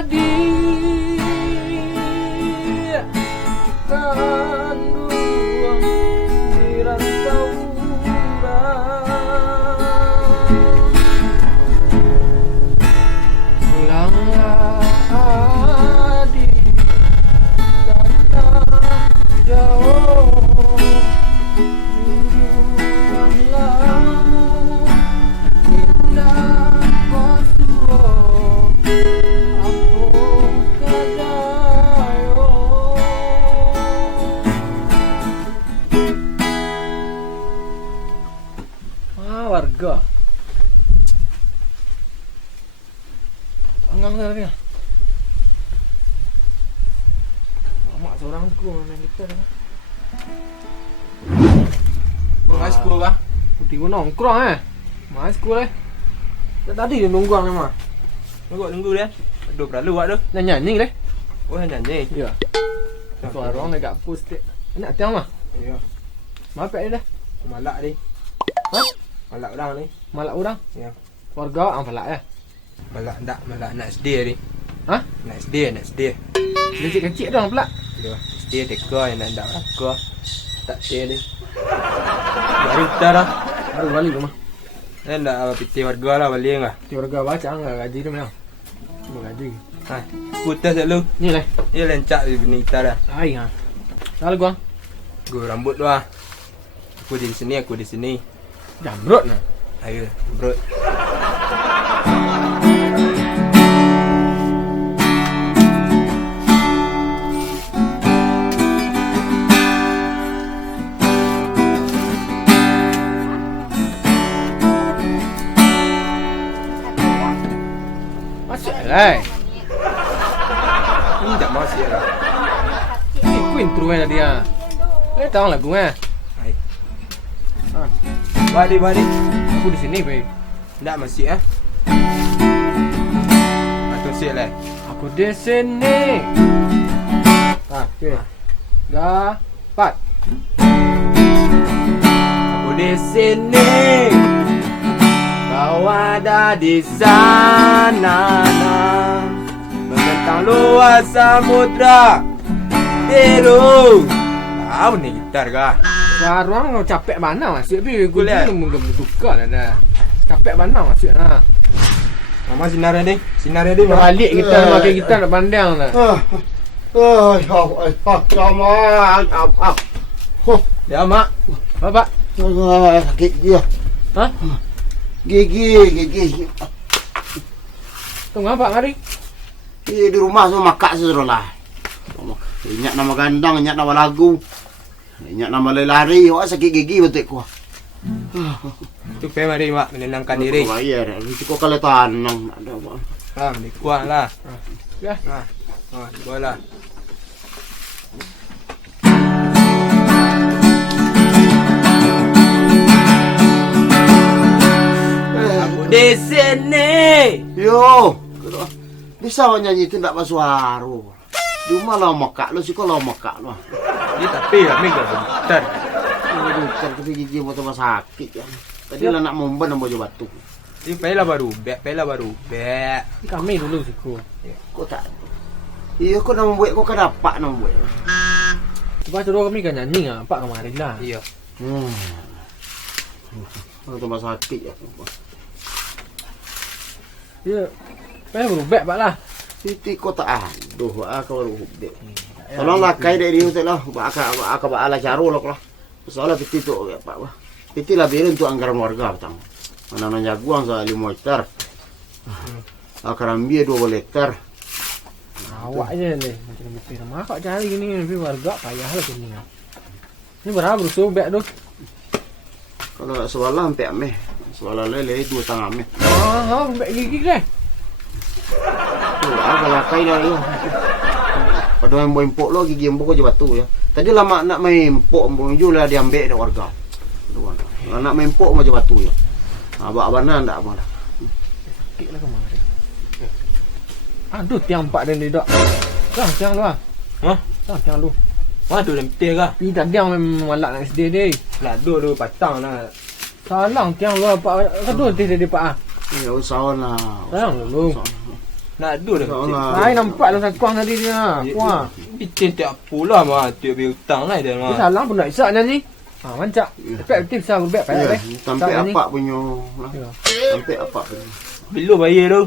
adik kandung di rantau pulanglah adik karena jauh rindukan lamu indah pasuo ampun kadayo. Warga anggang tadi ya. Mak seorang ku main gitar kan. Mas ku kah? Putih ku nongkrong Mas ku tadi dia nungguang ni mah. Nunggu dia. Aduh perlu buat tu. Nyanyi leh. Oh nyanyi. Ya. Suara orang agak pustik. Nak tiang mah. Ya. Maaf ni dah. Malak ni. Ha? Malak orang ni. Malak orang. Ya. Warga ang palak ya. Malak nak SD ni. Ha? Nak SD. Kecil-kecil dah pula. Ya. SD teka yang nak teka. Tak SD ni. Baru dah dah. Baru balik rumah. Nak apa piti warga lah balik enggak? Ti warga baca enggak gaji dia memang. Cuma gaji. Ha. Putus selalu. Ni leh. Dia lencak di bini kita dah. Hai ha. Lalu gua. Gua rambut tu ah. Aku di sini. Jamrut nah. Ayo, bro. Masuk lah. Ini tak masih lah. Ni ku intro tadi ah. Tahu lagu Hai. Ha. Balik. Aku di sini, babe. Tak masih ah. Atau siap lah. Aku di sini. Okey. Dapat. Aku di sini. Kau ada di sana. Membentang luas samudra biru. Tahu ni gitar kah? Suara orang kau capek mana masuk bi Aku lihat. mungkin bertukar dah. Capek mana masuk nah. Mama sinar ni. Balik kita pakai gitar nak pandang dah. Ya mak. Bapak. Sakit dia. Ha? Gigi. Tunggu apa mari? Di rumah tu makak serolah. Ingat nama gandang, ingat nama lagu. Ingat nama lari, awak sakit gigi betul ku. Tu pe mari mak menenangkan diri. Bayar, risiko kalau tanang ada apa. Ha, ni kuat lah. Ya. Ha. Bola. Aku di sini. Yo, bisa awak nyanyi tu tak bersuara. Di rumah lah makak lu, siko lah makak lu. Ni tapi kami gak bentar. Bukan tapi gigi mau tambah sakit ya. Tadi lah nak memban nama batu. Ni pela baru bek. Kami dulu siku. Kau tak. Iya, kau nak membuat kau kan dapat nak membuat. Lepas tu kami kan nyanyi apa kemarin lah. Iya. Tambah sakit ya. Ya. Berubah pak lah. Siti kau tak aduh, kau baru update. Tolonglah kai dari hotel lah. Aka ala caro lah. Soalnya piti tu apa bah. Piti lah biar untuk anggaran warga betang. Mana jaguang sa 5 hektar. Akaran biar 2 hektar. Awak je ni. Macam piti sama kau cari gini ni warga payah lah sini. Ini berapa bersobek tu? Kalau sewalah sampai ameh. Sewalah lele 2,5 ameh. Berubah gigi deh. Kalau kai dah ya. Pada main empok lo gigi empok je batu ya. Tadi lama nak main empok empok lah diambil dah warga. Nak main empok macam batu ya. Abang-abang ndak apa dah. Sakit lah kemarin. Aduh tiang 4 dan dia dak. Tiang lu ah. Ha? Tiang lu. Waduh lempih kah? Pi tak tiang memang malak nak SD dia. Ladu tu patang lah. Salang tiang lu apa. Kedua dia pak ah. Ya usahawan lah. Salang dulu. Nak adu dah betul. Saya nampak dalam sangkuang tadi dia. Wah. Bitin tak pula mah tu biar hutang lah dia Dia mah. salah pun nak isak ni. Ha, mancak. Tapi betul besar berbek payah Ya, deh. sampai apa punya. Ya. Sampai apa punya. Bila bayar tu?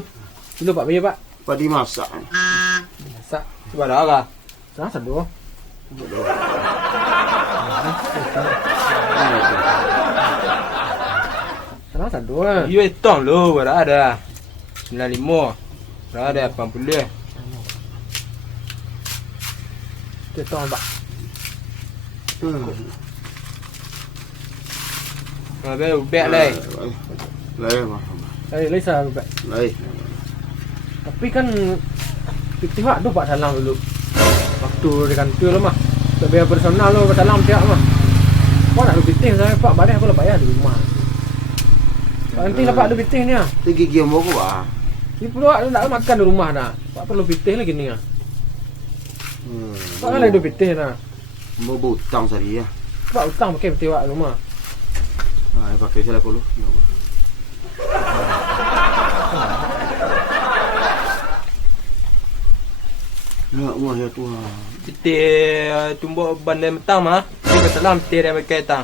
Kilo Pak bayar Pak. Pak dimasak. Masak. Sebab dah lah. Salah satu. Salah satu. You hitung lu berada 95. Berada 80. Kita tahu Pak. Habis ubek lai. Lai apa? Lai salah berbek. Lai. Tapi kan tengok tu Pak salam dulu. Waktu di kantor lah mah. Tak biar personal lu Pak salam tiap mah. Kau nak lu pitih saya Pak badai aku lah Pak ya di rumah. Pak nanti lah Pak lu pitih ni ah. Tu gigi mau ko ba? Ni perlu nak makan di rumah dah. Pak perlu pitih lagi ni ah. Pak kan lagi pitih dah. Mau butang sari ya. Pak utang pakai pitih Pak rumah. Ah, pakai salah ko lu. Ya Allah ya Tuhan. Kita tumbuk ban dan metang mah. Kita salam kita dah pakai tang.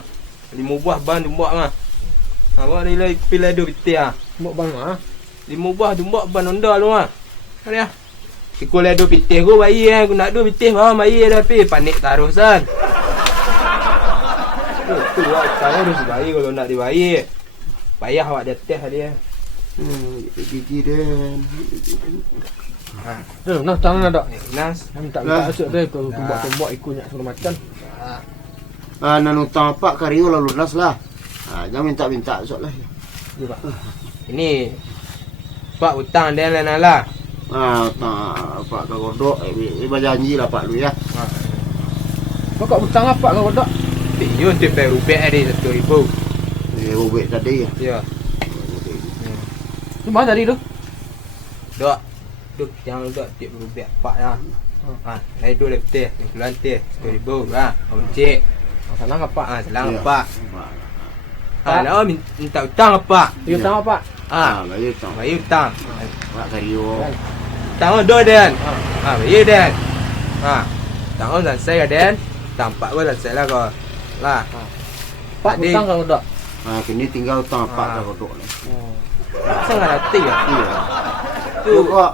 5 buah ban tumbuk mah. Awak ni lai pilih 2 biti ah. Mbok bang ah. 5 buah tumbuk ban Honda lu ah. Ni ah. Aku lai 2 biti aku bayi aku nak 2 biti bawa bayi dah pi panik terus kan. Tu awak saya harus bayi kalau nak dibayi. Payah awak dia teh dia. Gigi dan. Dah nak tang nak dak. Nas. Minta masuk dia tu tumbuk-tumbuk ikutnya segala macam. Ah, nan utang Pak Kario lalu lunas lah. Ah, jangan minta-minta sok lah. Ya Pak. Ini Pak hutang dia lah lah. Ah, Pak Kagodok, janji lah Pak lu ya. Kau kat hutang apa kau dak? You tu pay rupiah ada 1,000. Bobek tadi ya. Ya. Tu mana tadi tu? Dok. Duk jangan dok tip rupiah Pak lah. Ha, lai tu lebih bulan teh 1,000 ah. Cik. Salah apa? Ah, selang Pak. Ah, nak minta hutang apa? Dia hutang apa? Ah, Bayu utang. bayar hutang. Pak Kario. Hutang dua dan. Ah, bayar dan. Ah, hutang selesai dan. Tampak pun selesai lah kau. Lah. Pak hutang kau dak. Ah, kini tinggal utang Pak Kagodok ni. Sangat hati ah. Iya.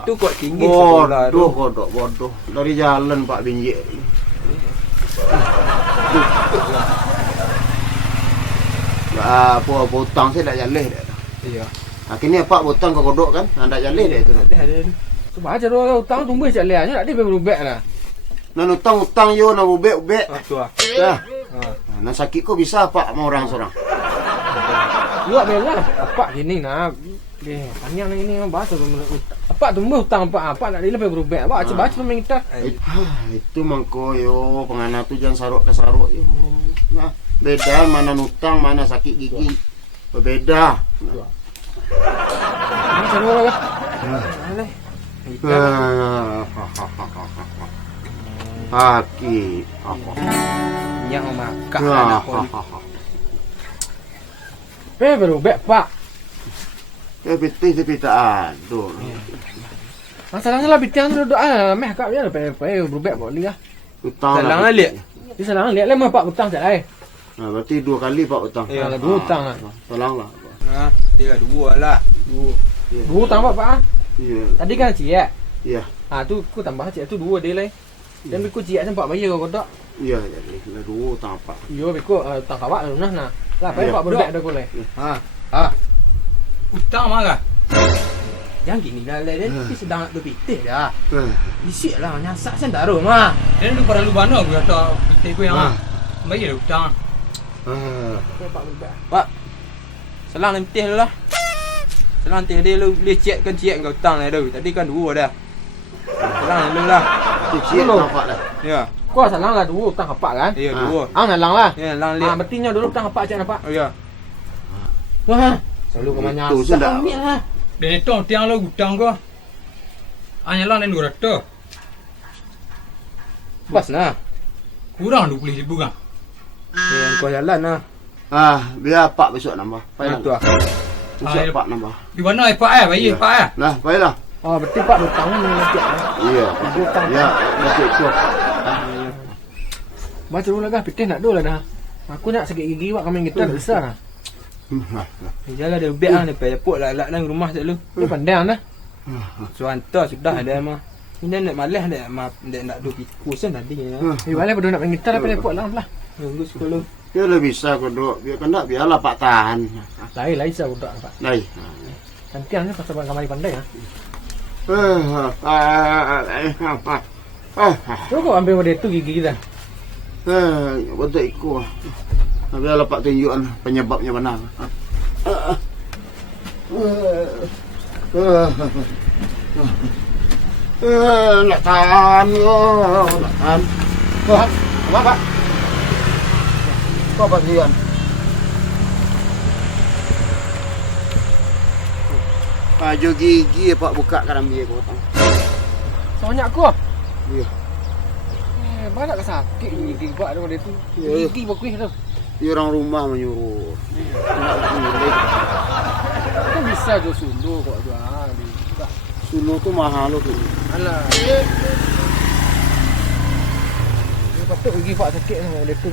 Tu kok tinggi sekolah tu. Bodoh Kodok bodoh. Dari jalan Pak Binjek. Apa hutang saya dah jalan dah. Iya. Akhirnya Pak hutang ke Kodok kan? Anda jalan dah itu. Ada. Sebab aja tu hutang tumbuh cak lian nak dia berubek lah. Nan utang yo na ubek-ubek. Ah, tu ah. Dah. Ah. Nan sakit kok bisa Pak mau orang seorang. Luak bela apa gini nak. Panjang ini bahasa tu apa tumbuh hutang apa nak dia lebih berubek. Apa baca tu minta. Itu mangko yo pengana tu jangan saruk ke saruk yo. Nah, beda mana utang mana sakit gigi. Berbeda. Macam mana lah. Alai. Haki apa? Yang makan anak pun. Berubek Pak. Pitaan tu. Masalah bitian tu doa meh kak dia berubek boleh lah. Utang. Salang alik. Dia salah lihat lemah Pak hutang tak lain. Nah, berarti 2 kali Pak utang. Ya, Ada dua hutang lah. Salang lah. Nah, dia lah 2 lah. 2 hutang Pak. Iya. Tadi kan ciak. Iya. Ah tu aku tambah ciak tu 2 dia lain. Dan biku ciak sempat bayar kau dak. Iya, jadi 2 utang Pak. Yo biku hutang kawak lunah nah. Lah payah Pak berubek dah kau lain. Ha. Utang marah. Yang gini lah dia sedang nak berpitih dah. Bisik lah nyasak sen taruh mah. Dia lu pada lu mana aku kata piti aku yang bayar hutang. Pak berubek. Pak. Selang nanti lah. Selang nanti dia lu boleh cek kan cek kau hutang lah tu. Tadi kan 2 dah. Selang lu lah. Cik nampak dah. Ya. Kau salah lah 2 hutang apa kan? Ya 2. Ah nalang lah. Ya lang Ah lihat. bertinya dulu hutang apa cak nampak. Oh ya. Wah. Selalu kau banyak. Itu sudah. Lah. Dia ni tong tiang lu hutang kau. Hanya lah ni 200. Pas nah. Kurang 20,000 kan. Ya kau jalan nah. Biar Pak besok nambah. Itu ah. Besok Pak nambah. Di mana Pak bayar Pak Nah, baiklah. Oh, berarti Pak hutang ni nanti. Iya. Hutang. Ya, betul tu. Baca dulu lah, pitih nak dulu lah dah. Aku nak sakit gigi Pak kami kita tak besar lah. Jalan dia ubek lah. Lepas put lah dalam rumah tak lu. Dia pandang dah. So hantar sudah ada mah. Ini nak malas dia nak duk kusen tadi ya. Balik pada nak main gitar apa lepot lah lah. Tunggu sekolah. Dia lebih bisa kodok. Biar kena biarlah Pak tahan. Lain saya udah Pak. Lai. Cantian ni pasal kamari pandai ah. Cuba ambil pada itu gigi kita. Betul ikut. Biarlah Pak tunjukkan penyebabnya mana. Nak tahan yo, nak tahan. Pak, apa Pak? Apa bagian? Baju gigi Pak buka karam dia kau tahu. Soalnya aku. Ya. Banyak sakit gigi Pak daripada itu. Ya. Gigi bagus tu. Dia orang rumah menyuruh. Kan bisa jual sulu kok jual. Sulu tu mahal tu. Alah. Dia patut gigi Pak sakit sama dia tu.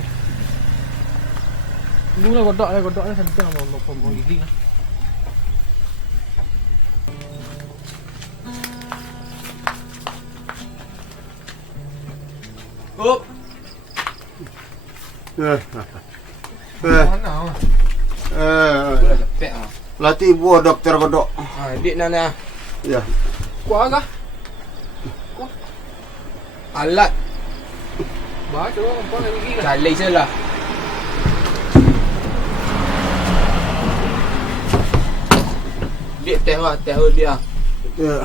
Dulu lah godok lah sampai mau gigi lah. Up. Mana? Boleh cepet ah. Latih buah doktor kodok. Ah, dik nana. Ya. Kuah kah? Alat Baca orang pun gigi lah. calik salah. Dik teh lah, teh dia. Ya.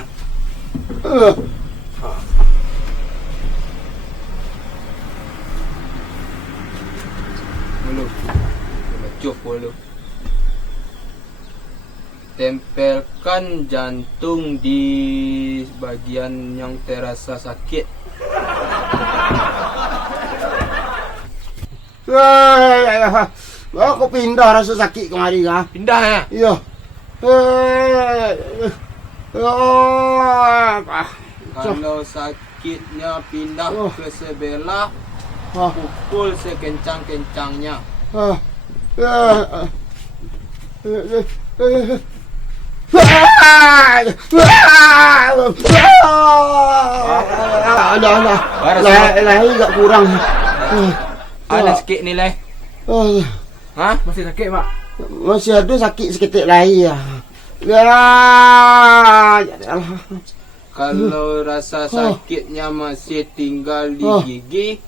Mulu. Macuk mulu. Tempelkan jantung di bagian yang terasa sakit. Aku pindah rasa sakit kemari ah. Pindah ya? Ya. Kalau sakitnya pindah ke sebelah, pukul sekencang-kencangnya. Lahi agak kurang. Ada sikit nilai. Ha? Masih sakit Pak? Masih ada sakit seketik lahi ya. Kalau rasa sakitnya masih tinggal di gigi,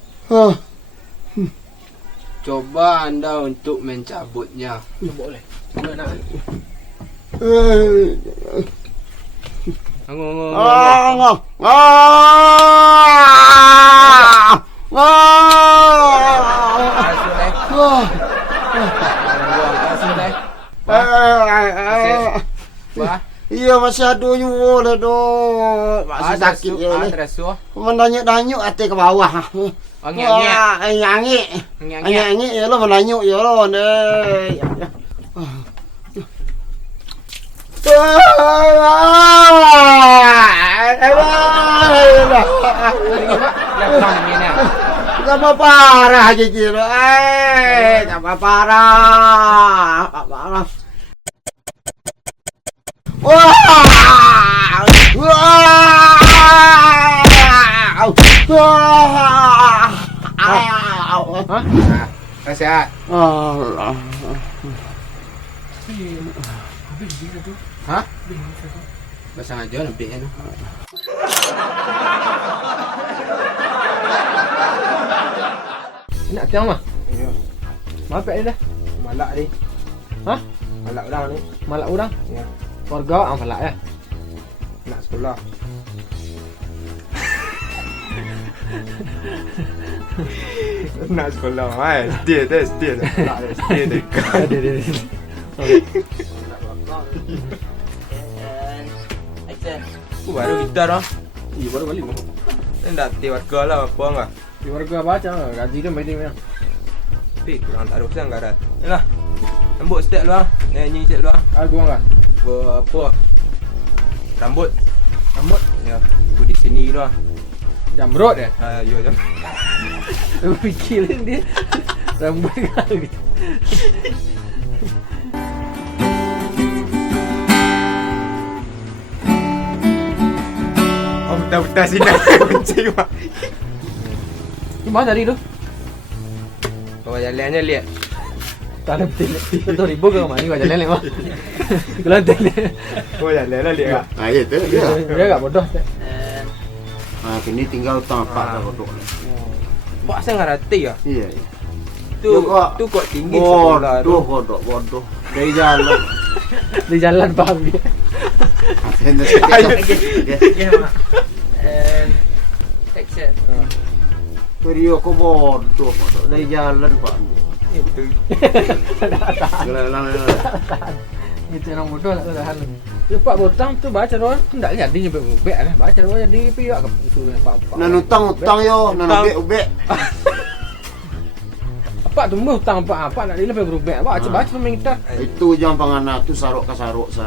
coba anda untuk mencabutnya. Boleh. Nak. Iya masih ada boleh dong. Masih sakit ya ni. Menanyuk-nanyuk hati ke bawah. Angin-angin ya lo menanyuk ya lo ni. Tambah parah aja Ciro. Tambah parah. Sehat. Allah. Hah? Pasang aja nampak kan. Nak tiang mah? Ya. Mampek dia dah. Malak ni. Hah? Malak orang ni. Malak orang? Ya. Keluarga ang malak ya. Nak sekolah. Nak sekolah kan. Dia dekat. Dia. Aku baru gitar lah. Iya baru balik mah. Dah warga lah apa enggak. Di warga baca gaji dia mai dia. Tapi kurang tak ada usaha anggaran. Yalah. Rambut step lu ah. Nyanyi step lu ah. Ah gua enggak. Apa? Rambut. Rambut. Ya, aku di sini lah. Jamrut ya. Ya, jam. Aku fikirin dia rambut kau gitu. Oh, buta-buta sini kencing mak. Gimana tadi tu? Kau jalannya lihat. Tak ada betul. Betul ribu ke mana ni kau jalan lewat. Kelantan dia. Kau jalannya lihat. Ah, ya tu. Ya. Dia agak bodoh. Ah, kini tinggal tampak dah bodoh. Pak saya ngarati ya. Iya, iya. Tu Yo, kok. tu kok tinggi sekolah tu. Bodoh. Dari jalan. Di jalan paham dia. Hendak sikit. Ya, mak. Action. Teriak kau bodoh. Dari jalan pak. Itu. Gelang. Itu orang bodoh nak tahan. Tu pak botang tu baca doa hendak jadi nyebek ubek kan. Baca doa jadi piak ke suruh pak. Nan utang yo, nan ubek. Apa tumbuh hutang apa nak dia lebih berubek. Baca memang kita. Itu jam pangana tu saruk ka saruk sa.